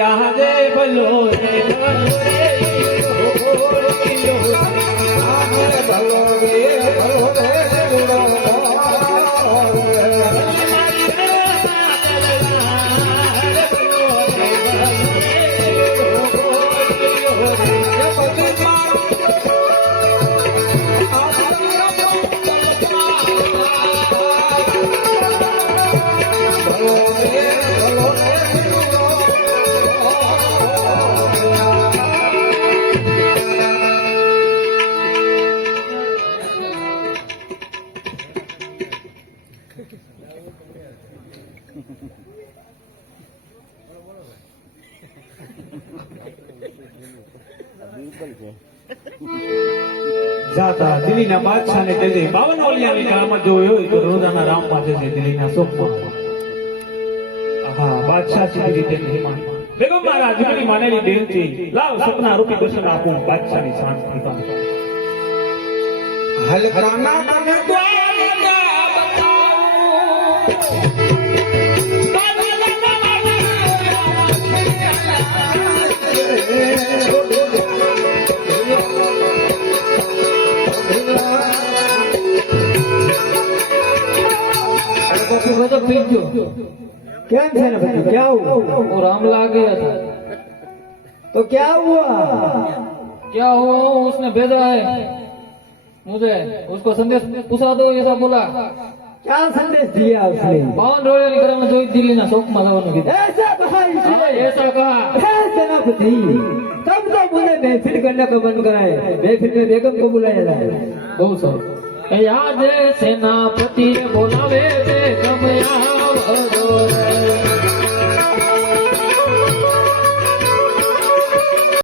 યાદે ભલો રે ભલો રે ભલો રે જાતા દિલ્હીના બાદશાહને કહી દે 52 ઓલિયાની કરામત જોઈ હોય તો રોજાના રામ પાસે છે દિલ્હીના સોખમાં. હા બાદશાહ સીધી રીતે મહેમાન બેગમ મારા જીવની માનેલી બેનથી લાવ સપના રૂપી દર્શન આપું બાદશાહની શાંતિ પામે. હલકાના તને દ્વારા બતાવું तो पीछो क्या है ना भाई क्या हुआ? वो रामला आ गया था। तो क्या हुआ? क्या हुआ? उसने भेजा है मुझे, उसको संदेश पूछा दो ऐसा बोला। क्या संदेश दिया उसने? 52 रोड़ियां कराना जो दिल्ली ना शौक में जाने की। ऐसा कहा इसने? ऐसा कहा। सेनापति तब तो मुझे महफिल करने का मन कराए, महफिल में बेगम को बुलाया जाए। बहुत सर याद सेनापति बोलावे बेगम आवो रे।